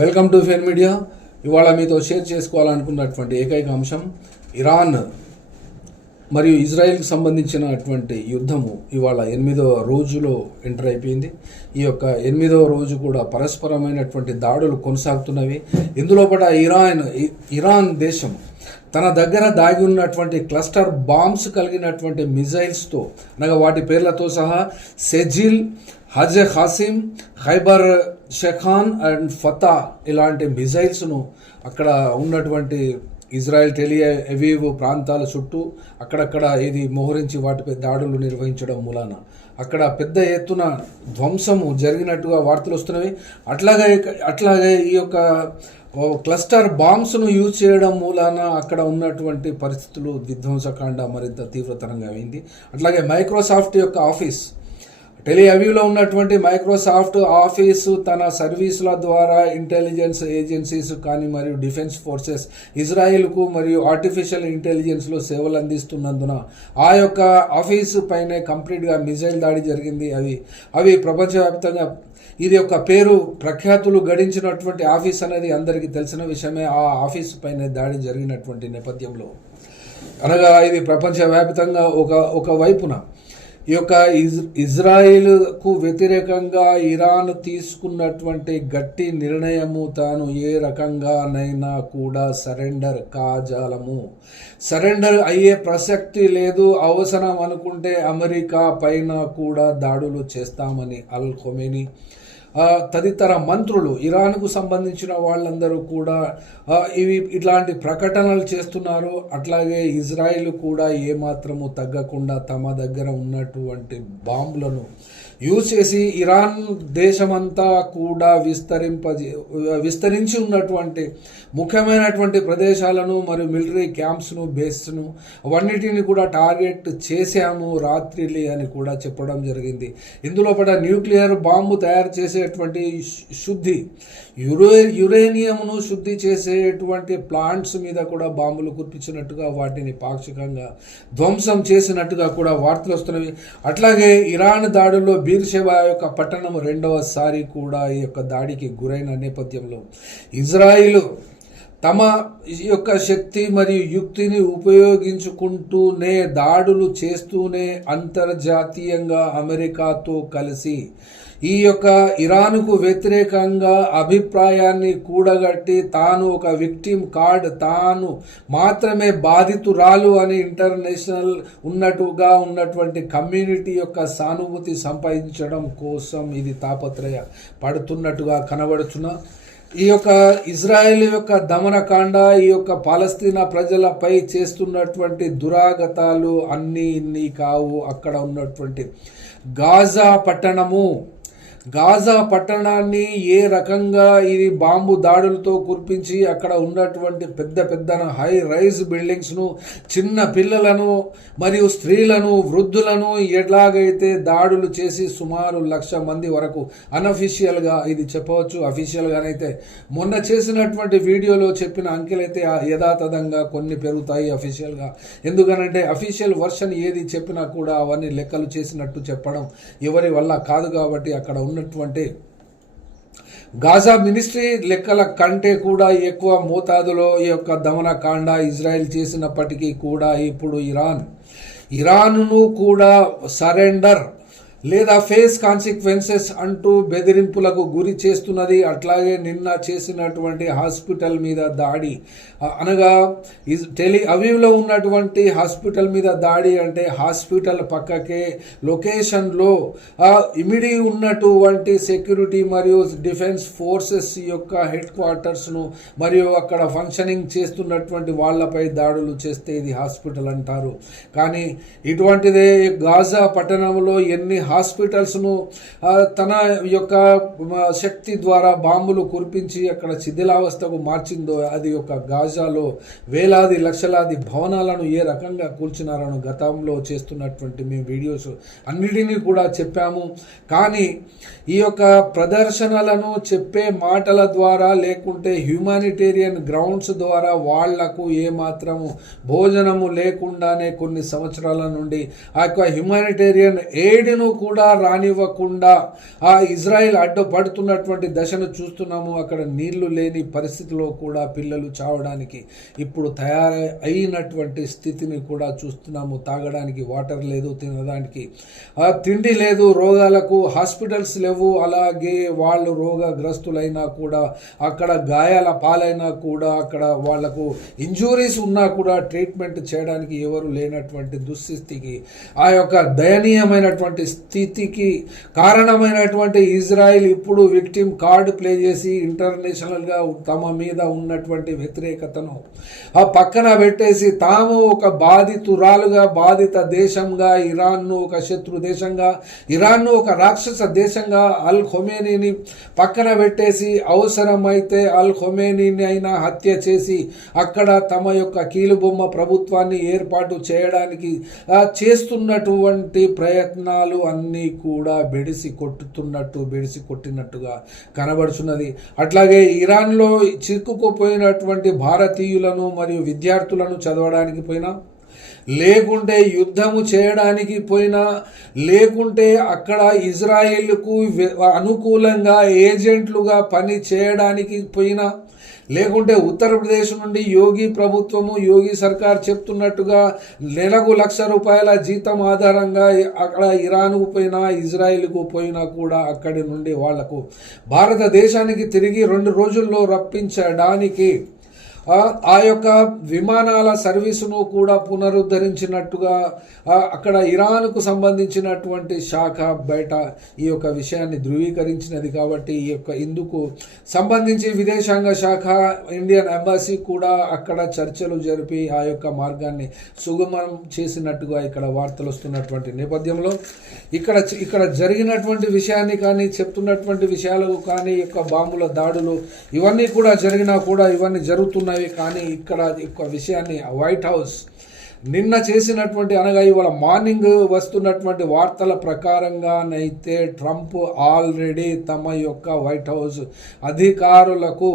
Welcome to ఫెన్ media. ఇవాళ మీతో share చేసుకోవాలనుకున్నటువంటి ఏకైక అంశం ఇరాన్ మరియు ఇజ్రాయెల్కి సంబంధించినటువంటి యుద్ధము. ఇవాళ ఎనిమిదవ రోజులో ఎంటర్ అయిపోయింది. ఈ యొక్క ఎనిమిదవ రోజు కూడా పరస్పరమైనటువంటి దాడులు కొనసాగుతున్నవి. ఇందులో కూడా ఇరాన్ ఇ- ఇరాన్ దేశం తన దగ్గర దాగి ఉన్నటువంటి క్లస్టర్ బాంబ్స్ కలిగినటువంటి మిజైల్స్తో అనగా వాటి పేర్లతో సహా Sejjil Haj Qasem Kheibar Shekan and Fattah ఇలాంటి మిజైల్స్ను అక్కడ ఉన్నటువంటి ఇజ్రాయెల్ టెలియా ఎవీవ్ ప్రాంతాల చుట్టూ అక్కడక్కడ ఇది మోహరించి వాటిపై దాడులు నిర్వహించడం మూలాన. అక్కడ పెద్ద ఎత్తున ధ్వంసము జరిగినట్టుగా వార్తలు వస్తున్నవి. అట్లాగే అట్లాగే ఈ యొక్క క్లస్టర్ బాంబ్స్ను యూజ్ చేయడం మూలాన అక్కడ ఉన్నటువంటి పరిస్థితులు విధ్వంసకాండ మరింత తీవ్రతరంగా అయింది. అట్లాగే మైక్రోసాఫ్ట్ యొక్క ఆఫీస్ టెలియవ్యూలో ఉన్నటువంటి మైక్రోసాఫ్ట్ ఆఫీసు తన సర్వీసుల ద్వారా ఇంటెలిజెన్స్ ఏజెన్సీస్ కానీ మరియు డిఫెన్స్ ఫోర్సెస్ ఇజ్రాయిల్కు మరియు ఆర్టిఫిషియల్ ఇంటెలిజెన్స్లో సేవలు అందిస్తున్నందున ఆ యొక్క ఆఫీసు పైనే కంప్లీట్గా మిజైల్ దాడి జరిగింది. అవి అవి ప్రపంచవ్యాప్తంగా ఇది ఒక పేరు ప్రఖ్యాతులు గడించినటువంటి ఆఫీస్ అనేది అందరికీ తెలిసిన విషయమే ఆ ఆఫీసు పైన దాడి జరిగినటువంటి నేపథ్యంలో. అనగా ఇది ప్రపంచవ్యాప్తంగా ఒక ఒక వైపున ఈ యొక్క ఇజ్ ఇజ్రాయిల్కు వ్యతిరేకంగా ఇరాన్ తీసుకున్నటువంటి గట్టి నిర్ణయము తాను ఏ రకంగానైనా కూడా సరెండర్ కాజాలము. సరెండర్ అయ్యే ప్రసక్తి లేదు. అవసరం అనుకుంటే అమెరికా పైన కూడా దాడులు చేస్తామని అల్ ఖొమేని తదితర మంత్రులు ఇరాన్కు సంబంధించిన వాళ్ళందరూ కూడా ఇవి ఇట్లాంటి ప్రకటనలు చేస్తున్నారు. అట్లాగే ఇజ్రాయిల్ కూడా ఏమాత్రము తగ్గకుండా తమ దగ్గర ఉన్నటువంటి బాంబులను యూజ్ చేసి ఇరాన్ దేశమంతా కూడా విస్తరింప విస్తరించి ఉన్నటువంటి ముఖ్యమైనటువంటి ప్రదేశాలను మరియు మిలిటరీ క్యాంప్స్ను బేస్ను అవన్నిటిని కూడా టార్గెట్ చేశాము రాత్రిలి అని కూడా చెప్పడం జరిగింది. ఇందులో పడ న్యూక్లియర్ బాంబు తయారు చేసేటువంటి శుద్ధి యురే యురేనియంను శుద్ధి చేసేటువంటి ప్లాంట్స్ మీద కూడా బాంబులు కురిపించినట్టుగా వాటిని పాక్షికంగా ధ్వంసం చేసినట్టుగా కూడా వార్తలు వస్తున్నవి. అట్లాగే ఇరాన్ దాడుల్లో బీర్షెబా యొక్క పట్టణం రెండవసారి కూడా ఈ యొక్క దాడికి గురైన నేపథ్యంలో ఇజ్రాయిల్ తమ యొక్క శక్తి మరియు యుక్తిని ఉపయోగించుకుంటూనే దాడులు చేస్తూనే అంతర్జాతీయంగా అమెరికాతో కలిసి ఈ యొక్క ఇరాన్కు వ్యతిరేకంగా అభిప్రాయాన్ని కూడగట్టి తాను ఒక విక్టిమ్ కార్డ్ తాను మాత్రమే బాధితురాలు అని ఇంటర్నేషనల్ ఉన్నట్టుగా ఉన్నటువంటి కమ్యూనిటీ యొక్క సానుభూతి సంపాదించడం కోసం ఇది తాపత్రయ పడుతున్నట్టుగా కనబడుతున్న ఈ యొక్క ఇజ్రాయెల్ యొక్క దమనకాండ ఈ యొక్క పాలస్తీనా ప్రజలపై చేస్తున్నటువంటి దురాగతాలు అన్నీ ఇన్ని కావు అక్కడ ఉన్నటువంటి గాజా పట్టణము. గాజా పట్టణాన్ని ఏ రకంగా ఇది బాంబు దాడులతో కురిపించి అక్కడ ఉన్నటువంటి పెద్ద పెద్ద హై రైజ్ బిల్డింగ్స్ను చిన్న పిల్లలను మరియు స్త్రీలను వృద్ధులను ఎలాగైతే దాడులు చేసి సుమారు లక్ష మంది వరకు అన్అఫీషియల్గా ఇది చెప్పవచ్చు. అఫీషియల్గానైతే మొన్న చేసినటువంటి వీడియోలో చెప్పిన అంకెలైతే యథాతథంగా కొన్ని పెరుగుతాయి అఫీషియల్గా. ఎందుకనంటే అఫీషియల్ వర్షన్ ఏది చెప్పినా కూడా అవన్నీ లెక్కలు చేసినట్టు చెప్పడం ఎవరి వల్ల కాదు కాబట్టి అక్కడ ఉన్నటువంటి గాజా మినిస్ట్రీ లెక్కల కంటే కూడా ఎక్కువ మోతాదులో ఈ యొక్క దమనకాండ ఇజ్రాయెల్ చేసినప్పటికీ కూడా ఇప్పుడు ఇరాన్. ఇరాన్ను కూడా సరెండర్ లేదా ఫేస్ కాన్సిక్వెన్సెస్ అంటూ బెదిరింపులకు గురి చేస్తున్నది. అట్లాగే నిన్న చేసినటువంటి హాస్పిటల్ మీద దాడి. అనగా టెలి అవీవ్లో ఉన్నటువంటి హాస్పిటల్ మీద దాడి అంటే హాస్పిటల్ పక్కకే లొకేషన్లో ఇమిడి ఉన్నటువంటి సెక్యూరిటీ మరియు డిఫెన్స్ ఫోర్సెస్ యొక్క హెడ్ క్వార్టర్స్ను మరియు అక్కడ ఫంక్షనింగ్ చేస్తున్నటువంటి వాళ్ళపై దాడులు చేస్తే ఇది హాస్పిటల్ అంటారు. కానీ ఇటువంటిదే గాజా పట్టణంలో ఎన్ని హాస్పిటల్స్ను తన యొక్క శక్తి ద్వారా బాంబులు కురిపించి అక్కడ శిథిలావస్థకు మార్చిందో అది ఒక గాజాలో వేలాది లక్షలాది భవనాలను ఏ రకంగా కూల్చినారని గతంలో చేస్తున్నటువంటి మేము వీడియోస్ అన్నిటినీ కూడా చెప్పాము. కానీ ఈ యొక్క ప్రదర్శనలను చెప్పే మాటల ద్వారా లేకుంటే హ్యూమానిటేరియన్ గ్రౌండ్స్ ద్వారా వాళ్ళకు ఏమాత్రము భోజనము లేకుండానే కొన్ని సంవత్సరాల నుండి ఆ యొక్క హ్యూమానిటేరియన్ ఎయిడ్ను కూడా రానివ్వకుండా ఆ ఇజ్రాయెల్ అడ్డుపడుతున్నటువంటి దశను చూస్తున్నాము. అక్కడ నీళ్ళు లేని పరిస్థితిలో కూడా పిల్లలు చావడానికి ఇప్పుడు తయారై అయినటువంటి స్థితిని కూడా చూస్తున్నాము. తాగడానికి వాటర్ లేదు తినడానికి. ఆ తిండి లేదు రోగాలకు హాస్పిటల్స్ లేవు. అలాగే వాళ్ళు రోగగ్రస్తులైనా కూడా అక్కడ గాయాల పాలైనా కూడా అక్కడ వాళ్ళకు ఇంజురీస్ ఉన్నా కూడా ట్రీట్మెంట్ చేయడానికి ఎవరు లేనటువంటి దుస్థితికి ఆ యొక్క దయనీయమైనటువంటి స్థితికి కారణమైనటువంటి ఇజ్రాయిల్ ఇప్పుడు విక్టిమ్ కార్డు ప్లే చేసి ఇంటర్నేషనల్గా తమ మీద ఉన్నటువంటి వ్యతిరేకతను ఆ పక్కన పెట్టేసి తాము ఒక బాధితురాలుగా బాధిత దేశంగా ఇరాన్ను ఒక శత్రు దేశంగా ఇరాన్ను ఒక రాక్షస దేశంగా అల్ ఖొమేనీని పక్కన పెట్టేసి అవసరమైతే అల్ ఖొమేనీని అయినా హత్య చేసి అక్కడ తమ యొక్క కీలుబొమ్మ ప్రభుత్వాన్ని ఏర్పాటు చేయడానికి చేస్తున్నటువంటి ప్రయత్నాలు అన్నీ కూడా బెడిసి కొట్టుతున్నట్టు బెడిసి కొట్టినట్టుగా కనబడుచున్నది. అట్లాగే ఇరాన్లో చిక్కుకుపోయినటువంటి భారతీయులను మరియు విద్యార్థులను చదవడానికి పోయినా లేకుంటే యుద్ధము చేయడానికి పోయినా లేకుంటే అక్కడ ఇజ్రాయిల్కు అనుకూలంగా ఏజెంట్లుగా పని చేయడానికి పోయినా లేకుంటే ఉత్తరప్రదేశ్ నుండి యోగి ప్రభుత్వము యోగి సర్కార్ చెప్తున్నట్టుగా నెలకు లక్ష రూపాయల జీతం ఆధారంగా అక్కడ ఇరాన్కు పోయినా ఇజ్రాయిల్కు పోయినా కూడా అక్కడి నుండి వాళ్ళకు భారతదేశానికి తిరిగి రెండు రోజుల్లో రప్పించడానికి ఆ యొక్క విమానాల సర్వీసును కూడా పునరుద్ధరించినట్టుగా అక్కడ ఇరాన్కు సంబంధించినటువంటి శాఖ బయట ఈ యొక్క విషయాన్ని ధృవీకరించినది కాబట్టి ఈ యొక్క ఇందుకు సంబంధించి విదేశాంగ శాఖ ఇండియన్ ఎంబాసీ కూడా అక్కడ చర్చలు జరిపి ఆ యొక్క మార్గాన్ని సుగమం చేసినట్టుగా ఇక్కడ వార్తలు వస్తున్నటువంటి నేపథ్యంలో. ఇక్కడ ఇక్కడ జరిగినటువంటి విషయాన్ని కానీ చెప్తున్నటువంటి విషయాలు కానీ యొక్క బాంబుల దాడులు ఇవన్నీ కూడా జరిగినా కూడా ఇవన్నీ ఉన్నవి కానీ ఇక్కడ యొక్క విషయాన్ని వైట్ హౌస్ నిన్న చేసినటువంటి అనగా ఇవాళ మార్నింగ్ వస్తున్నటువంటి వార్తల ప్రకారంగానైతే ట్రంప్ ఆల్రెడీ తమ యొక్క వైట్ హౌస్ అధికారులకు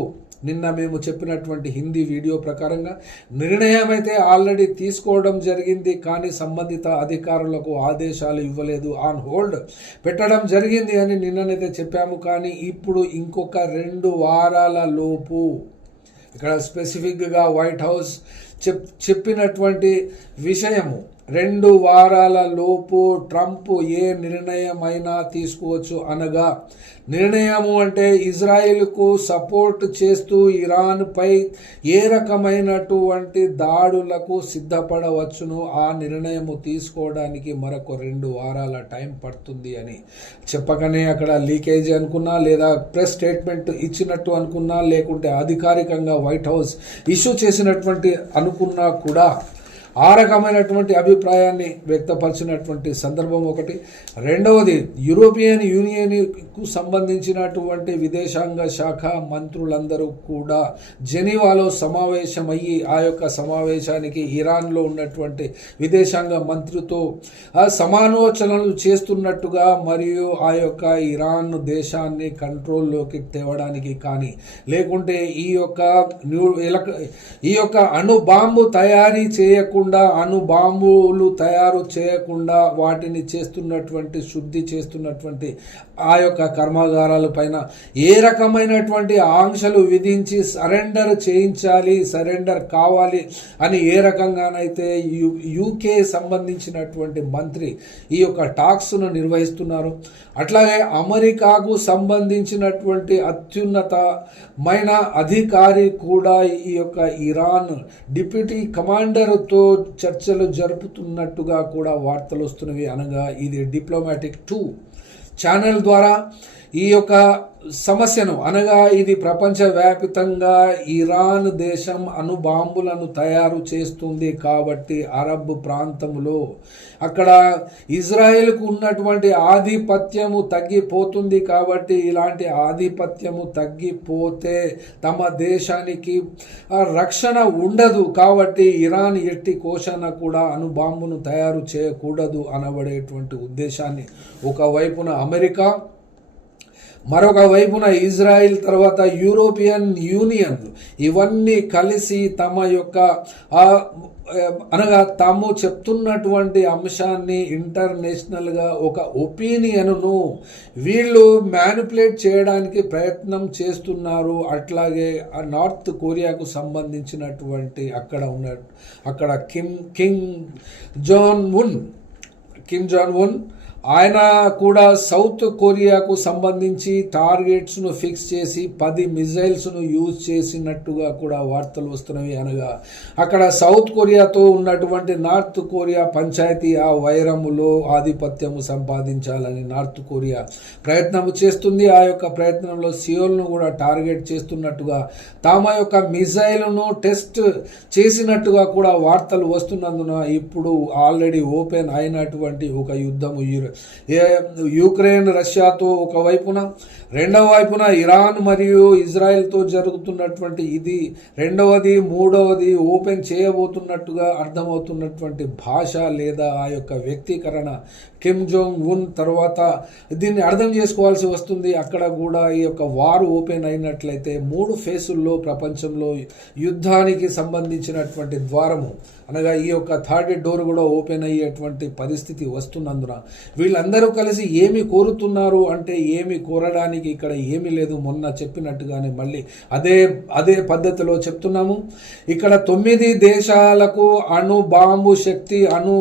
నిన్న మేము చెప్పినటువంటి హిందీ వీడియో ప్రకారంగా నిర్ణయం అయితే ఆల్రెడీ తీసుకోవడం జరిగింది కానీ సంబంధిత అధికారులకు ఆదేశాలు ఇవ్వలేదు ఆన్ హోల్డ్ పెట్టడం జరిగింది అని నిన్ననైతే చెప్పాము. కానీ ఇప్పుడు ఇంకొక రెండు వారాల లోపు ఇక్కడ స్పెసిఫిక్గా వైట్ హౌస్ చెప్ చెప్పినటువంటి విషయము. రెండు వారాల లోపు ట్రంప్ ఏ నిర్ణయమైనా తీసుకోవచ్చు అనగా నిర్ణయము అంటే ఇజ్రాయెల్కు సపోర్ట్ చేస్తూ ఇరాన్పై ఏ రకమైనటువంటి దాడులకు సిద్ధపడవచ్చును ఆ నిర్ణయము తీసుకోవడానికి మరొక రెండు వారాల టైం పడుతుంది అని చెప్పకనే అక్కడ లీకేజ్ అనుకున్నా లేదా ప్రెస్ స్టేట్మెంట్ ఇచ్చినట్టు అనుకున్నా లేకుంటే అధికారికంగా వైట్ హౌస్ ఇష్యూ చేసినటువంటి అనుకున్నా కూడా ఆ రకమైనటువంటి అభిప్రాయాన్ని వ్యక్తపరిచినటువంటి సందర్భం ఒకటి. రెండవది యూరోపియన్ యూనియన్కు సంబంధించినటువంటి విదేశాంగ శాఖ మంత్రులందరూ కూడా జెనీవాలో సమావేశమయ్యి ఆ యొక్క సమావేశానికి ఇరాన్లో ఉన్నటువంటి విదేశాంగ మంత్రితో సమానోచనలు సమాలోచనలు చేస్తున్నట్టుగా మరియు ఆ యొక్క ఇరాన్ దేశాన్ని కంట్రోల్లోకి తేవడానికి కానీ లేకుంటే ఈ యొక్క న్యూ ఈ యొక్క అణు బాంబు తయారీ చేయకుండా అణు బాంబులు తయారు చేయకుండా వాటిని చేస్తున్నటువంటి శుద్ధి చేస్తున్నటువంటి ఆ యొక్క కర్మాగారాల పైన ఏ రకమైనటువంటి ఆంక్షలు విధించి సరెండర్ చేయించాలి సరెండర్ కావాలి అని ఏ రకంగానైతే యు యూకే సంబంధించినటువంటి మంత్రి ఈ యొక్క టాక్స్ను నిర్వహిస్తున్నారు. అట్లాగే అమెరికాకు సంబంధించినటువంటి అత్యున్నతమైన అధికారి కూడా ఈ యొక్క ఇరాన్ డిప్యూటీ కమాండర్తో చర్చలు జరుపుతున్నట్టుగా కూడా వార్తలు వస్తున్నవి అనగా ఇది డిప్లొమాటిక్ టూ ఛానల్ ద్వారా ఈ యొక్క సమస్యను అనగా ఇది ప్రపంచవ్యాప్తంగా ఇరాన్ దేశం అణుబాంబులను తయారు చేస్తుంది కాబట్టి అరబ్ ప్రాంతంలో అక్కడ ఇజ్రాయెల్కు ఉన్నటువంటి ఆధిపత్యము తగ్గిపోతుంది కాబట్టి ఇలాంటి ఆధిపత్యము తగ్గిపోతే తమ దేశానికి రక్షణ ఉండదు కాబట్టి ఇరాన్ ఎట్టి కోశన కూడా అణుబాంబును తయారు చేయకూడదు అనబడేటువంటి ఉద్దేశాన్ని. ఒకవైపున అమెరికా మరొక వైపున ఇజ్రాయిల్ తర్వాత యూరోపియన్ యూనియన్ ఇవన్నీ కలిసి తమ యొక్క అనగా తాము చెప్తున్నటువంటి అంశాన్ని ఇంటర్నేషనల్గా ఒక ఒపీనియన్ను వీళ్ళు మ్యానిపులేట్ చేయడానికి ప్రయత్నం చేస్తున్నారు. అట్లాగే నార్త్ కొరియాకు సంబంధించినటువంటి అక్కడ ఉన్న అక్కడ Kim king Jong Un Kim Jong Un ఆయన కూడా సౌత్ కొరియాకు సంబంధించి టార్గెట్స్ను ఫిక్స్ చేసి పది మిజైల్స్ను యూజ్ చేసినట్టుగా కూడా వార్తలు వస్తున్నవి అనగా అక్కడ సౌత్ కొరియాతో ఉన్నటువంటి నార్త్ కొరియా పంచాయతీ ఆ వైరములో ఆధిపత్యము సంపాదించాలని నార్త్ కొరియా ప్రయత్నము చేస్తుంది. ఆ యొక్క ప్రయత్నంలో సియోల్ను కూడా టార్గెట్ చేస్తున్నట్టుగా తమ యొక్క మిజైల్ను టెస్ట్ చేసినట్టుగా కూడా వార్తలు వస్తున్నందున ఇప్పుడు ఆల్రెడీ ఓపెన్ అయినటువంటి ఒక యుద్ధము. యు- యుక్రెయిన్ రష్యాతో ఒకవైపున రెండవ వైపున ఇరాన్ మరియు ఇజ్రాయెల్తో జరుగుతున్నటువంటి ఇది రెండవది మూడవది ఓపెన్ చేయబోతున్నట్టుగా అర్థమవుతున్నటువంటి భాష లేదా ఆ యొక్క వ్యక్తీకరణ కిమ్ జోంగ్ ఉన్ తర్వాత దీన్ని అర్థం చేసుకోవాల్సి వస్తుంది. అక్కడ కూడా ఈ యొక్క వారు ఓపెన్ అయినట్లయితే మూడు ఫేసుల్లో ప్రపంచంలో యుద్ధానికి సంబంధించినటువంటి ద్వారము అనగా ఈ యొక్క థర్డ్ డోర్ కూడా ఓపెన్ అయ్యేటువంటి పరిస్థితి వస్తున్నందున వీళ్ళందరూ కలిసి ఏమి కోరుతున్నారు అంటే ఏమి కోరడానికి ఇక్కడ ఏమీ లేదు మొన్న చెప్పినట్టుగానే మళ్ళీ అదే అదే పద్ధతిలో చెప్తున్నాము. ఇక్కడ తొమ్మిది దేశాలకు అణు బాంబు శక్తి అణు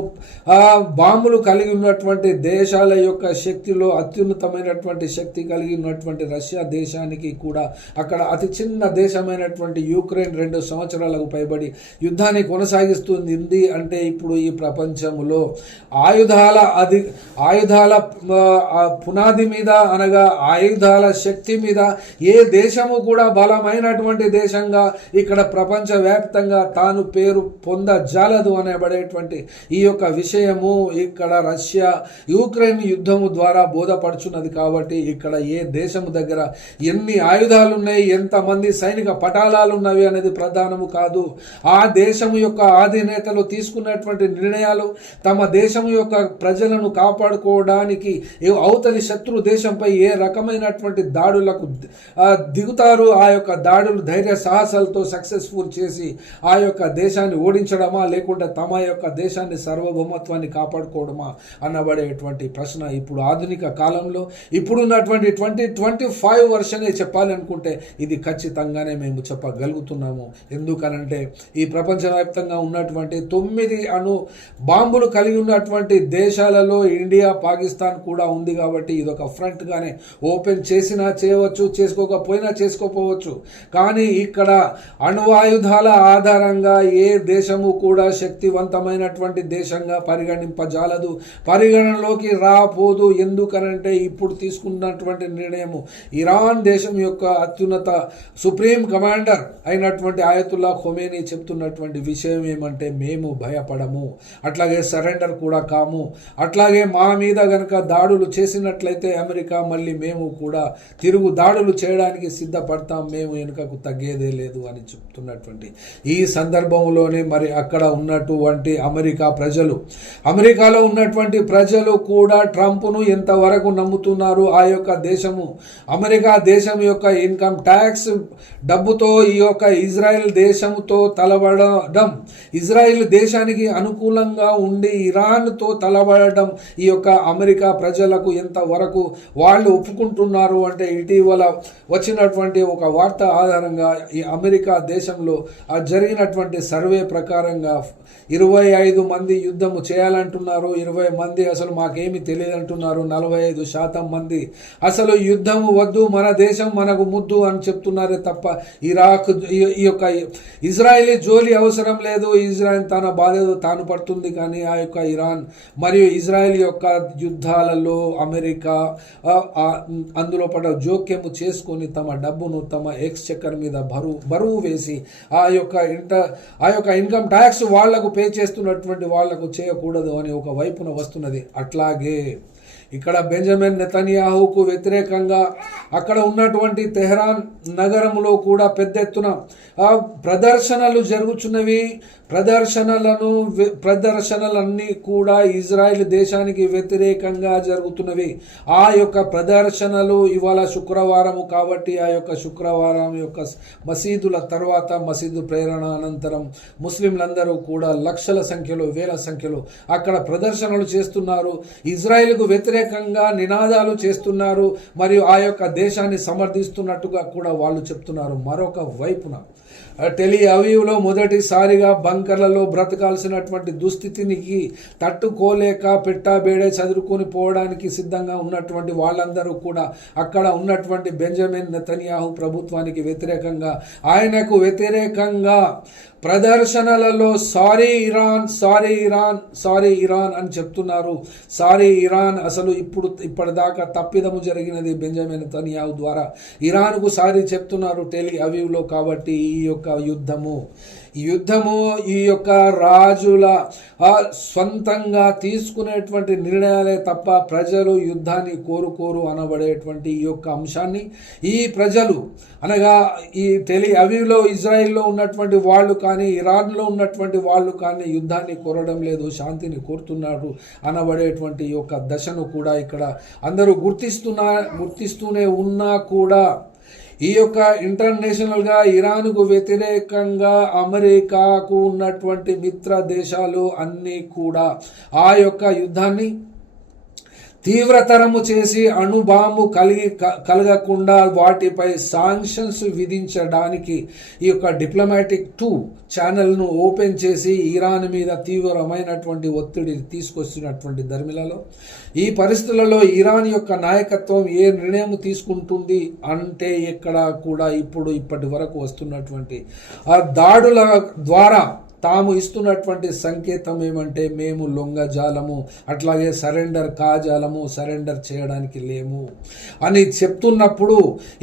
బాంబులు కలిగి ఉన్నటువంటి దేశాల యొక్క శక్తిలో అత్యున్నతమైనటువంటి శక్తి కలిగి ఉన్నటువంటి రష్యా దేశానికి కూడా అక్కడ అతి చిన్న దేశమైనటువంటి యుక్రెయిన్ రెండు సంవత్సరాలకు పైబడి యుద్ధాన్ని కొనసాగిస్తుంది అంటే ఇప్పుడు ఈ ప్రపంచంలో ఆయుధాల అది ఆయుధాల పునాది మీద అనగా ఆయుధాల శక్తి మీద ఏ దేశము కూడా బలమైనటువంటి దేశంగా ఇక్కడ ప్రపంచ వ్యాప్తంగా తాను పేరు పొందజాలదు అనబడేటువంటి ఈ యొక్క విషయము ఇక్కడ రష్యా యుక్రెయిన్ యుద్ధము ద్వారా బోధపడుచున్నది కాబట్టి ఇక్కడ ఏ దేశము దగ్గర ఎన్ని ఆయుధాలు ఉన్నాయి ఎంతమంది సైనిక పటాలాలు ఉన్నవి అనేది ప్రధానము కాదు. ఆ దేశము యొక్క అధినేతలు తీసుకున్నటువంటి నిర్ణయాలు తమ దేశం యొక్క ప్రజలను కాపాడుకోవడానికి అవతలి శత్రు దేశంపై ఏ రకమైనటువంటి దాడులకు దిగుతారు? ఆ యొక్క దాడులు ధైర్య సాహసాలతో సక్సెస్ఫుల్ చేసి ఆ యొక్క దేశాన్ని ఓడించడమా? లేకుంటే తమ యొక్క దేశాన్ని సార్వభౌమత్వాన్ని కాపాడుకోవడమా? అన్నబడేటువంటి ప్రశ్న ఇప్పుడు ఆధునిక కాలంలో ఇప్పుడున్నటువంటి ట్వంటీ ట్వంటీ ఫైవ్ వర్షనే చెప్పాలనుకుంటే ఇది ఖచ్చితంగానే మేము చెప్పగలుగుతున్నాము. ఎందుకనంటే ఈ ప్రపంచవ్యాప్తంగా ఉన్నటువంటి తొమ్మిది అణు బాంబులు కలిగి ఉన్నటువంటి దేశాలలో ఇండియా పాకిస్తాన్ కూడా ఉంది కాబట్టి ఇదొక ఫ్రంట్గానే ఓపెన్ చేసినా చేయవచ్చు చేసుకోకపోయినా చేసుకోపోవచ్చు కానీ ఇక్కడ అణువాయుధాల ఆధారంగా ఏ దేశము కూడా శక్తివంతమైనటువంటి దేశంగా పరిగణింపజాలదు. పరిగణనలోకి రాపోదు. ఎందుకనంటే ఇప్పుడు తీసుకున్నటువంటి నిర్ణయము ఇరాన్ దేశం యొక్క అత్యున్నత సుప్రీం కమాండర్ అయినటువంటి ఆయతుల్లా ఖొమేని చెప్తున్నటువంటి విషయం ఏమంటే మేము భయపడము. అట్లాగే సరెండర్ కూడా కాము. అట్లాగే మా మీద గనక దాడులు చేసినట్లయితే అమెరికా మళ్ళీ మేము కూడా తిరుగు దాడులు చేయడానికి సిద్ధపడతాం. మేము వెనుకకు తగ్గేదే లేదు అని చెప్తున్నటువంటి ఈ సందర్భంలోనే మరి అక్కడ ఉన్నటువంటి అమెరికా ప్రజలు అమెరికాలో ఉన్నటువంటి ప్రజలు కూడా ట్రంప్ను ఎంతవరకు నమ్ముతున్నారు? ఆ యొక్క దేశము అమెరికా దేశం యొక్క ఇన్కమ్ ట్యాక్స్ డబ్బుతో ఈ యొక్క ఇజ్రాయెల్ దేశంతో తలబడడం ఇజ్రాయెల్ ఇజ్రాయిల్ దేశానికి అనుకూలంగా ఉండి ఇరాన్తో తలబడడం ఈ యొక్క అమెరికా ప్రజలకు ఎంతవరకు వాళ్ళు ఒప్పుకుంటున్నారు అంటే ఇటీవల వచ్చినటువంటి ఒక వార్త ఆధారంగా ఈ అమెరికా దేశంలో ఆ జరిగినటువంటి సర్వే ప్రకారంగా ఇరవై ఐదు మంది యుద్ధము చేయాలంటున్నారు. ఇరవై మంది అసలు మాకేమి తెలియదు అంటున్నారు నలభై ఐదు శాతం మంది అసలు యుద్ధము వద్దు మన దేశం మనకు ముద్దు అని చెప్తున్నారే తప్ప ఇరాక్ ఈ- యొక్క ఇజ్రాయిలీ జోలి అవసరం లేదు. ఇజ్రాయెల్ తన బాధ్యత తాను పడుతుంది కానీ ఆ యొక్క ఇరాన్ మరియు ఇజ్రాయెల్ యొక్క యుద్ధాలలో అమెరికా అందులో పడ జోక్యము చేసుకొని తమ డబ్బును తమ ఎక్స్ చక్కర్ మీద బరువు బరువు వేసి ఆ యొక్క ఇంట ఆ యొక్క ఇన్కమ్ ట్యాక్స్ వాళ్ళకు పే చేస్తున్నటువంటి వాళ్ళకు చేయకూడదు అని ఒక వైపున వస్తున్నది. అట్లాగే ఇక్కడ బెంజమిన్ నెతన్యాహుకు వ్యతిరేకంగా అక్కడ ఉన్నటువంటి తెహరాన్ నగరంలో కూడా పెద్ద ఎత్తున ప్రదర్శనలు జరుగుతున్నవి ప్రదర్శనలను ప్రదర్శనలన్నీ కూడా ఇజ్రాయెల్ దేశానికి వ్యతిరేకంగా జరుగుతున్నవి. ఆ యొక్క ప్రదర్శనలు ఇవాళ శుక్రవారము కాబట్టి ఆ యొక్క శుక్రవారం యొక్క మసీదుల తర్వాత మసీదు ప్రేరణ అనంతరం ముస్లింలందరూ కూడా లక్షల సంఖ్యలో వేల సంఖ్యలో అక్కడ ప్రదర్శనలు చేస్తున్నారు. ఇజ్రాయెల్కు వ్యతిరేకంగా నినాదాలు చేస్తున్నారు. మరియు ఆ యొక్క దేశాన్ని సమర్థిస్తున్నట్టుగా కూడా వాళ్ళు చెప్తున్నారు. మరొక వైపున టెలి అవీవ్లో మొదటిసారిగా బంకర్లలో బ్రతకాల్సినటువంటి దుస్థితినికి తట్టుకోలేక పెట్టాబేడే చదువుకొని పోవడానికి సిద్ధంగా ఉన్నటువంటి వాళ్ళందరూ కూడా అక్కడ ఉన్నటువంటి బెంజమిన్ నెతన్యాహు ప్రభుత్వానికి వ్యతిరేకంగా ఆయనకు వ్యతిరేకంగా ప్రదర్శనలలో sorry Iran sorry Iran sorry Iran అని చెప్తున్నారు. సారీ ఇరాన్ అసలు ఇప్పుడు ఇప్పటిదాకా తప్పిదము జరిగినది బెంజమిన్ తనియావు ద్వారా. ఇరాన్కు సారీ చెప్తున్నారు టెలి అవీవ్లో కాబట్టి ఈ యొక్క యుద్ధము. ఈ యుద్ధము ఈ యొక్క రాజుల సొంతంగా తీసుకునేటువంటి నిర్ణయాలే తప్ప ప్రజలు యుద్ధాన్ని కోరుకోరు అనబడేటువంటి ఈ యొక్క అంశాన్ని ఈ ప్రజలు అనగా ఈ టెలి అవీవ్లో ఇజ్రాయిల్లో ఉన్నటువంటి వాళ్ళు కానీ ఇరాన్లో ఉన్నటువంటి వాళ్ళు కానీ యుద్ధాన్ని కోరడం లేదు శాంతిని కోరుతున్నారు అనబడేటువంటి ఈ యొక్క దశను కూడా ఇక్కడ అందరూ గుర్తిస్తున్నా గుర్తిస్తూనే ఉన్నా కూడా ఈ యొక్క ఇంటర్నేషనల్గా ఇరాన్కు వ్యతిరేకంగా అమెరికాకు ఉన్నటువంటి మిత్ర దేశాలు అన్నీ కూడా ఆ యొక్క యుద్ధాన్ని తీవ్రతరము చేసి అణుబాంబు కలిగి క- కలగకుండా వాటిపై సాంక్షన్స్ విధించడానికి ఈ యొక్క డిప్లొమాటిక్ టూ ఛానల్ను ఓపెన్ చేసి ఇరాన్ మీద తీవ్రమైనటువంటి ఒత్తిడి తీసుకొచ్చినటువంటి ధర్మిలలో ఈ పరిస్థితులలో ఇరాన్ యొక్క నాయకత్వం ఏ నిర్ణయం తీసుకుంటుంది అంటే ఎక్కడ కూడా ఇప్పుడు ఇప్పటి వరకు వస్తున్నటువంటి ఆ దాడుల ద్వారా తాము ఇస్తున్నటువంటి సంకేతం ఏమంటే మేము లొంగజాలము అట్లాగే సరెండర్ కాజాలము సరెండర్ చేయడానికి లేము అని చెప్తున్నప్పుడు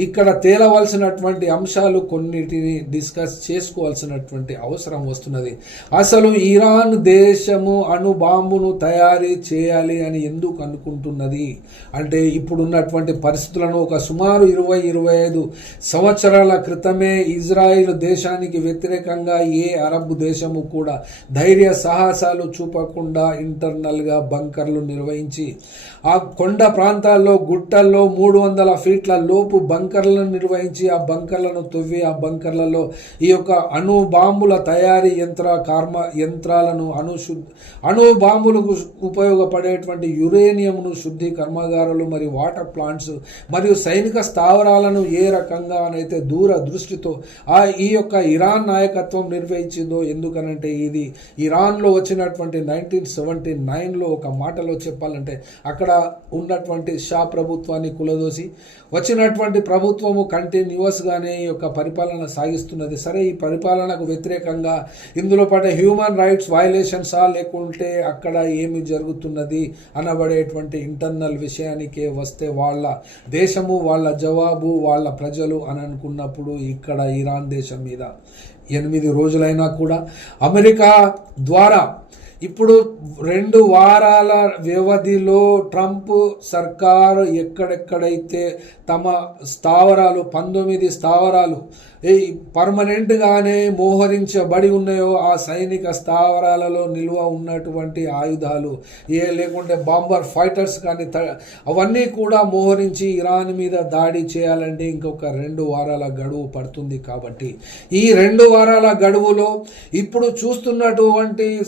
ఇక్కడ తేలవలసినటువంటి అంశాలు కొన్నిటిని డిస్కస్ చేసుకోవాల్సినటువంటి అవసరం వస్తున్నది. అసలు ఇరాన్ దేశము అణు బాంబును తయారీ చేయాలి అని ఎందుకు అనుకుంటున్నది? అంటే ఇప్పుడున్నటువంటి పరిస్థితులను ఒక సుమారు ఇరవై ఇరవై ఐదు సంవత్సరాల క్రితమే ఇజ్రాయిల్ దేశానికి వ్యతిరేకంగా ఏ అరబ్ దేశం దేశము కూడా. ధైర్య సాహసాలు చూపకుండా ఇంటర్నల్గా బంకర్లు నిర్వహించి ఆ కొండ ప్రాంతాల్లో గుట్టల్లో మూడు వందల ఫీట్ల లోపు బంకర్లను నిర్వహించి ఆ బంకర్లను తవ్వి ఆ బంకర్లలో ఈ యొక్క అణు బాంబుల తయారీ యంత్ర కర్మ యంత్రాలను అణు అణు బాంబులకు ఉపయోగపడేటువంటి యురేనియంను శుద్ధి కర్మాగారాలు మరియు వాటర్ ప్లాంట్స్ మరియు సైనిక స్థావరాలను ఏ రకంగానైతే దూర దృష్టితో ఆ ఈ యొక్క ఇరాన్ నాయకత్వం నిర్వహించిందో ఎందుకనంటే ఇది ఇరాన్లో వచ్చినటువంటి నైన్టీన్ సెవెంటీ నైన్లో ఒక మాటలో చెప్పాలంటే అక్కడ ఉన్నటువంటి షా ప్రభుత్వాన్ని కులదోసి వచ్చినటువంటి ప్రభుత్వము కంటిన్యూస్గానే ఈ యొక్క పరిపాలన సాగిస్తున్నది. సరే ఈ పరిపాలనకు వ్యతిరేకంగా ఇందులో పడే హ్యూమన్ రైట్స్ వయలేషన్సా లేకుంటే అక్కడ ఏమి జరుగుతున్నది అనబడేటువంటి ఇంటర్నల్ విషయానికే వస్తే వాళ్ళ దేశము వాళ్ళ జవాబు వాళ్ళ ప్రజలు అని అనుకున్నప్పుడు ఇక్కడ ఇరాన్ దేశం మీద ఎనిమిది రోజులైనా కూడా అమెరికా ద్వారా ఇప్పుడు రెండు వారాల వ్యవధిలో ట్రంప్ సర్కారు ఎక్కడెక్కడైతే తమ స్థావరాలు పంతొమ్మిది స్థావరాలు పర్మనెంట్గానే మోహరించబడి ఉన్నాయో ఆ సైనిక స్థావరాలలో నిల్వ ఉన్నటువంటి ఆయుధాలు. ఏ లేకుంటే బాంబర్ ఫైటర్స్ కానీ త- అవన్నీ కూడా మోహరించి ఇరాన్ మీద దాడి చేయాలంటే ఇంకొక రెండు వారాల గడువు పడుతుంది కాబట్టి. ఈ రెండు వారాల గడువులో ఇప్పుడు చూస్తున్నటువంటి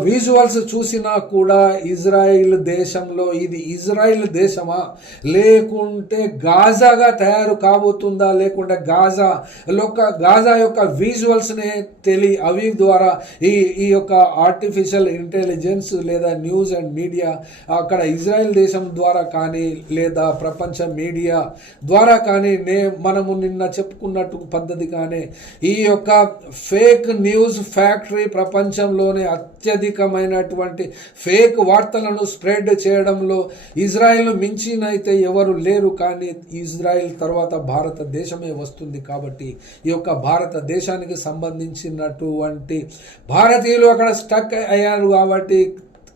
విజువల్స్ చూసినా కూడా ఇజ్రాయిల్ దేశంలో ఇది ఇజ్రాయిల్ దేశమా? లేకుంటే గాజాగా తయారు కాబోతుందా? లేకుంటే గాజా లోక గాజా యొక్క విజువల్స్నే తెలి అవి ద్వారా ఈ ఈ యొక్క ఆర్టిఫిషియల్ ఇంటెలిజెన్స్ లేదా న్యూస్ అండ్ మీడియా అక్కడ ఇజ్రాయెల్ దేశం ద్వారా కానీ లేదా ప్రపంచ మీడియా ద్వారా కానీ నే మనము నిన్న చెప్పుకున్నట్టు పద్ధతిగానే ఈ యొక్క ఫేక్ న్యూస్ ఫ్యాక్టరీ ప్రపంచంలోనే అత్యధికమైనటువంటి ఫేక్ వార్తలను స్ప్రెడ్ చేయడంలో ఇజ్రాయెల్ మించినైతే ఎవరు లేరు కానీ ఇజ్రాయెల్ తర్వాత భారతదేశమే వస్తుంది కాబట్టి ఈ యొక్క భారతదేశానికి సంబంధించినటువంటి భారతీయులు అక్కడ స్టక్ అయ్యారు కాబట్టి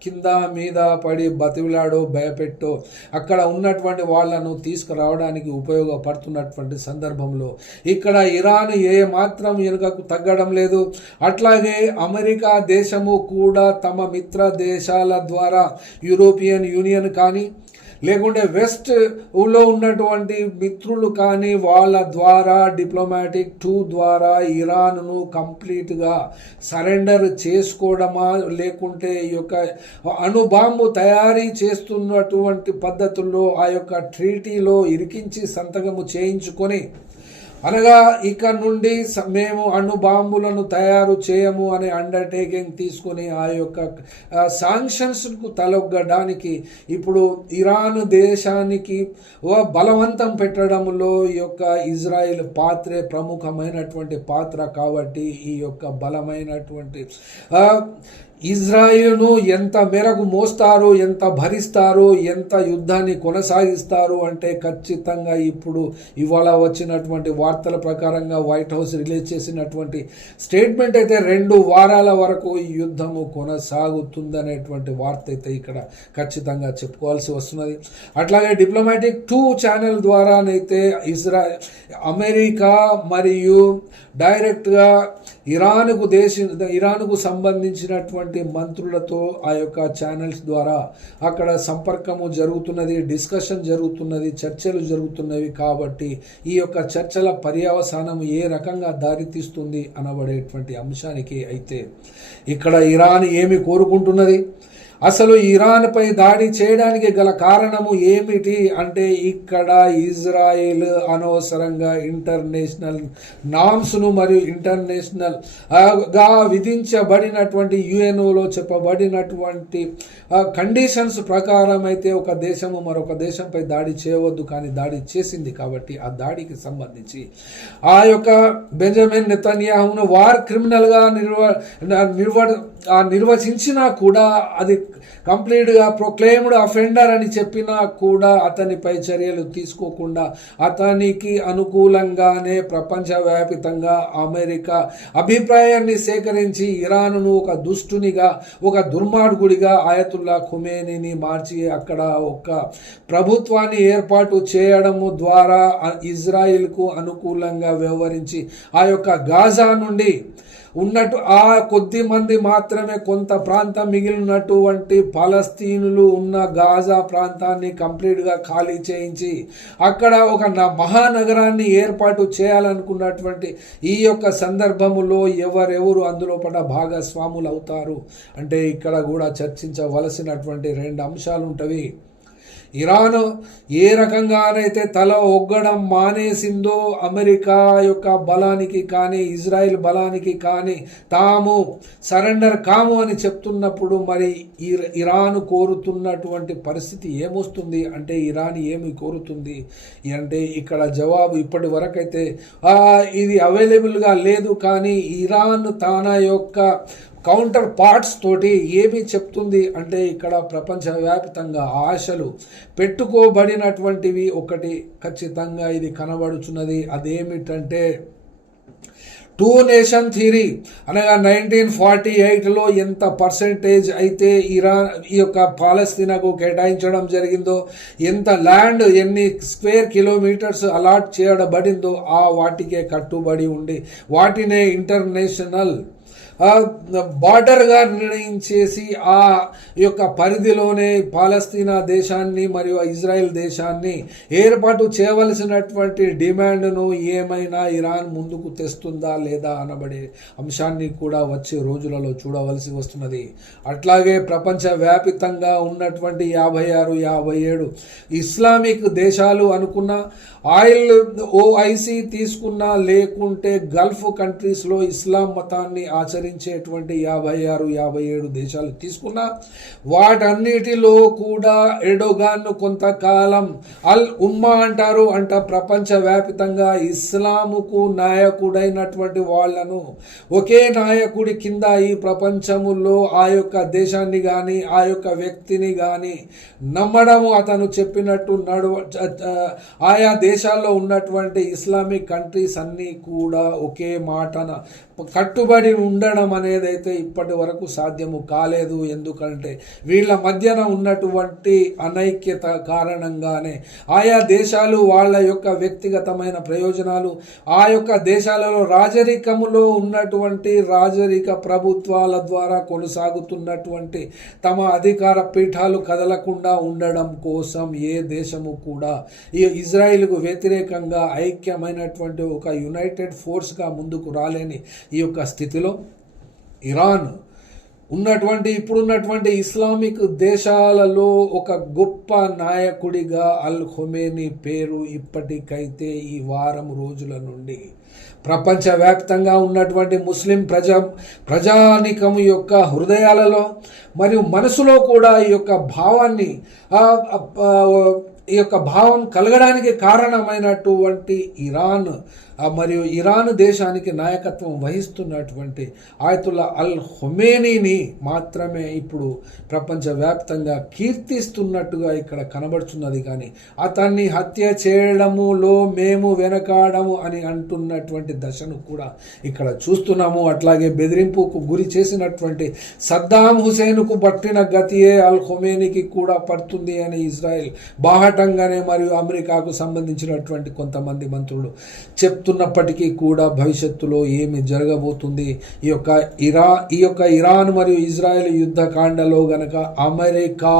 కింద మీద పడి బతివిలాడో భయపెట్టో అక్కడ ఉన్నటువంటి వాళ్ళను తీసుకురావడానికి ఉపయోగపడుతున్నటువంటి సందర్భంలో ఇక్కడ ఇరాన్ ఏ మాత్రం వెనుకకు తగ్గడం లేదు. అట్లాగే అమెరికా దేశము కూడా తమ మిత్ర దేశాల ద్వారా యూరోపియన్ యూనియన్ కానీ లేకుంటే వెస్ట్లో ఉన్నటువంటి మిత్రులు కానీ వాళ్ళ ద్వారా డిప్లొమాటిక్ టూ ద్వారా ఇరాన్ను కంప్లీట్గా సరెండర్ చేసుకోవడమా లేకుంటే ఈ యొక్క అణుబాంబు తయారీ చేస్తున్నటువంటి పద్ధతుల్లో ఆ యొక్క ట్రీటీలో ఇరికించి సంతకము చేయించుకొని అనగా ఇక నుండి స- మేము అణు బాంబులను తయారు చేయము అనే అండర్టేకింగ్ తీసుకొని ఆ యొక్క శాంక్షన్స్కు తలొగ్గడానికి ఇప్పుడు ఇరాన్ దేశానికి ఓ బలవంతం పెట్టడంలో ఈ యొక్క ఇజ్రాయెల్ పాత్రే ప్రముఖమైనటువంటి పాత్ర కాబట్టి ఈ యొక్క బలమైనటువంటి ఇజ్రాయిల్ను ఎంత మేరకు మోస్తారో ఎంత భరిస్తారు ఎంత యుద్ధాన్ని కొనసాగిస్తారు అంటే ఖచ్చితంగా ఇప్పుడు ఇవాళ వచ్చినటువంటి వార్తల ప్రకారంగా వైట్ హౌస్ రిలీజ్ చేసినటువంటి స్టేట్మెంట్ అయితే రెండు వారాల వరకు ఈ యుద్ధము కొనసాగుతుందనేటువంటి వార్త అయితే ఇక్కడ ఖచ్చితంగా చెప్పుకోవాల్సి వస్తున్నది. అట్లాగే డిప్లొమాటిక్ టూ ఛానల్ ద్వారానైతే ఇజ్రా అమెరికా మరియు డైరెక్ట్గా ఇరాన్కు దేశ ఇరాన్కు సంబంధించినటువంటి మంత్రులతో ఆ యొక్క ఛానల్స్ ద్వారా అక్కడ సంపర్కము జరుగుతున్నది డిస్కషన్ జరుగుతున్నది చర్చలు జరుగుతున్నవి కాబట్టి ఈ యొక్క చర్చల పర్యవసానం ఏ రకంగా దారితీస్తుంది అనబడేటువంటి అంశానికి అయితే ఇక్కడ ఇరాన్ ఏమి కోరుకుంటున్నది? అసలు ఇరాన్పై దాడి చేయడానికి గల కారణము ఏమిటి అంటే ఇక్కడ ఇజ్రాయిల్ అనవసరంగా ఇంటర్నేషనల్ నామ్స్ను మరియు ఇంటర్నేషనల్గా విధించబడినటువంటి యుఎన్ఓలో చెప్పబడినటువంటి కండిషన్స్ ప్రకారం అయితే ఒక దేశము మరొక దేశంపై దాడి చేయవద్దు కానీ దాడి చేసింది కాబట్టి ఆ దాడికి సంబంధించి ఆ యొక్క బెంజమిన్ నెతన్యాహును వార్ క్రిమినల్గా నిర్వ నిర్వ నిర్వచించినా కూడా అది కంప్లీట్గా ప్రొక్లెయిమ్డ్ అఫెండర్ అని చెప్పినా కూడా అతనిపై చర్యలు తీసుకోకుండా అతనికి అనుకూలంగానే ప్రపంచవ్యాపితంగా అమెరికా అభిప్రాయాన్ని సేకరించి ఇరాన్ను ఒక దుష్టునిగా ఒక దుర్మార్గుడిగా ఆయతుల్లా ఖుమేనిని మార్చి అక్కడ ఒక ప్రభుత్వాన్ని ఏర్పాటు చేయడము ద్వారా ఇజ్రాయిల్కు అనుకూలంగా వ్యవహరించి ఆ యొక్క గాజా నుండి ఉన్నట్టు ఆ కొద్ది మంది మాత్రమే కొంత ప్రాంతం మిగిలినటువంటి ఫలస్తీనులు ఉన్న గాజా ప్రాంతాన్ని కంప్లీట్గా ఖాళీ చేయించి అక్కడ ఒక మహానగరాన్ని ఏర్పాటు చేయాలనుకున్నటువంటి ఈ యొక్క సందర్భములో ఎవరెవరు అందులో పడ భాగస్వాములు అవుతారు అంటే ఇక్కడ కూడా చర్చించవలసినటువంటి రెండు అంశాలు ఉంటవి ఇరాన్ ఏ రకంగానైతే తల ఒగ్గడం మానేసిందో అమెరికా యొక్క బలానికి కానీ ఇజ్రాయెల్ బలానికి కానీ తాము సరెండర్ కాము అని చెప్తున్నప్పుడు మరి ఇరాన్ కోరుతున్నటువంటి పరిస్థితి ఏమొస్తుంది? అంటే ఇరాన్ ఏమి కోరుతుంది? అంటే ఇక్కడ జవాబు ఇప్పటి వరకైతే ఇది అవైలబుల్గా లేదు కానీ ఇరాన్ తన యొక్క కౌంటర్ పార్ట్స్ తోటి ఏమి చెప్తుంది అంటే ఇక్కడ ప్రపంచవ్యాప్తంగా ఆశలు పెట్టుకోబడినటువంటివి ఒకటి ఖచ్చితంగా ఇది కనబడుచున్నది. అదేమిటంటే టూ నేషన్ థియరీ అనగా నైన్టీన్ ఫార్టీ ఎయిట్లో ఎంత పర్సెంటేజ్ అయితే ఇరాన్ ఈ యొక్క పాలస్తీనాకు కేటాయించడం జరిగిందో ఎంత ల్యాండ్ ఎన్ని స్క్వేర్ కిలోమీటర్స్ అలాట్ చేయబడిందో ఆ వాటికే కట్టుబడి ఉండి వాటినే ఇంటర్నేషనల్ బార్డర్గా నిర్ణయించేసి ఆ యొక్క పరిధిలోనే పాలస్తీనా దేశాన్ని మరియు ఇజ్రాయెల్ దేశాన్ని ఏర్పాటు చేయవలసినటువంటి డిమాండ్ను ఏమైనా ఇరాన్ ముందుకు తెస్తుందా లేదా అనబడే అంశాన్ని కూడా వచ్చే రోజులలో చూడవలసి వస్తున్నది. అట్లాగే ప్రపంచవ్యాపితంగా ఉన్నటువంటి యాభై ఆరు యాభై ఏడు ఇస్లామిక్ దేశాలు అనుకున్న ఆయిల్ ఓఐసి తీసుకున్నా లేకుంటే గల్ఫ్ కంట్రీస్లో ఇస్లాం మతాన్ని ఆచరించేటువంటి యాభై ఆరు యాభై ఏడు దేశాలు తీసుకున్నా వాటన్నిటిలో కూడా ఎడోగాన్ కొంతకాలం అల్ ఉమ్మా అంటారు అంట ప్రపంచవ్యాపితంగా ఇస్లాముకు నాయకుడైనటువంటి వాళ్ళను. ఒకే నాయకుడి కింద ఈ ప్రపంచములో ఆ యొక్క దేశాన్ని కానీ ఆ యొక్క వ్యక్తిని కానీ నమ్మడము అతను చెప్పినట్టు నడవ ఆయా దేశ దేశాల్లో ఉన్నటువంటి ఇస్లామిక్ కంట్రీస్ అన్నీ కూడా ఒకే మాటన కట్టుబడి ఉండడం అనేది అయితే ఇప్పటి వరకు సాధ్యము కాలేదు. ఎందుకంటే వీళ్ళ మధ్యన ఉన్నటువంటి అనైక్యత కారణంగానే ఆయా దేశాలు వాళ్ళ యొక్క వ్యక్తిగతమైన ప్రయోజనాలు ఆ యొక్క దేశాలలో రాజరికములో ఉన్నటువంటి రాజరిక ప్రభుత్వాల ద్వారా కొనసాగుతున్నటువంటి తమ అధికార పీఠాలు కదలకుండా ఉండడం కోసం ఏ దేశము కూడా ఈ ఇజ్రాయిల్కు వ్యతిరేకంగా ఐక్యమైనటువంటి ఒక యునైటెడ్ ఫోర్స్గా ముందుకు రాలేని ఈ యొక్క స్థితిలో ఇరాన్ ఉన్నటువంటి ఇప్పుడున్నటువంటి ఇస్లామిక్ దేశాలలో ఒక గొప్ప నాయకుడిగా అల్ హుమేని పేరు ఇప్పటికైతే ఈ వారం రోజుల నుండి ప్రపంచవ్యాప్తంగా ఉన్నటువంటి ముస్లిం ప్రజ ప్రజానికం యొక్క హృదయాలలో మరియు మనసులో కూడా ఈ యొక్క భావాన్ని ఈ యొక్క భావం కలగడానికి కారణమైనటువంటి ఇరాన్ మరియు ఇరాన్ దేశానికి నాయకత్వం వహిస్తున్నటువంటి ఆయతుల్లా అల్ హుమేనీని మాత్రమే ఇప్పుడు ప్రపంచవ్యాప్తంగా కీర్తిస్తున్నట్టుగా ఇక్కడ కనబడుతున్నది కానీ అతన్ని హత్య చేయడములో మేము వెనకాడము అని అంటున్నటువంటి దశను కూడా ఇక్కడ చూస్తున్నాము. అట్లాగే బెదిరింపుకు గురి చేసినటువంటి సద్దాం హుసేన్కు పట్టిన గతియే అల్ హుమేనీకి కూడా పడుతుంది అని ఇజ్రాయెల్ బాహటంగానే మరియు అమెరికాకు సంబంధించినటువంటి కొంతమంది మంత్రులు చెప్ చెప్తున్నప్పటికీ కూడా భవిష్యత్తులో ఏమి జరగబోతుంది? ఈ యొక్క ఇరా ఈ యొక్క ఇరాన్ మరియు ఇజ్రాయెల్ యుద్ధకాండలో గనక అమెరికా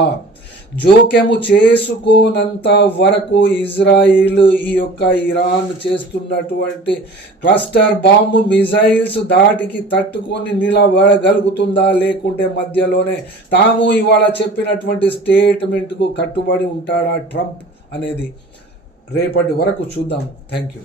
జోక్యము చేసుకోనంత వరకు ఇజ్రాయిల్ ఈ యొక్క ఇరాన్ చేస్తున్నటువంటి క్లస్టర్ బాంబు మిజైల్స్ దాటికి తట్టుకొని నిలబడగలుగుతుందా? లేకుంటే మధ్యలోనే తాము ఇవాళ చెప్పినటువంటి స్టేట్మెంట్కు కట్టుబడి ఉంటాడా ట్రంప్ అనేది రేపటి వరకు చూద్దాం. Thank you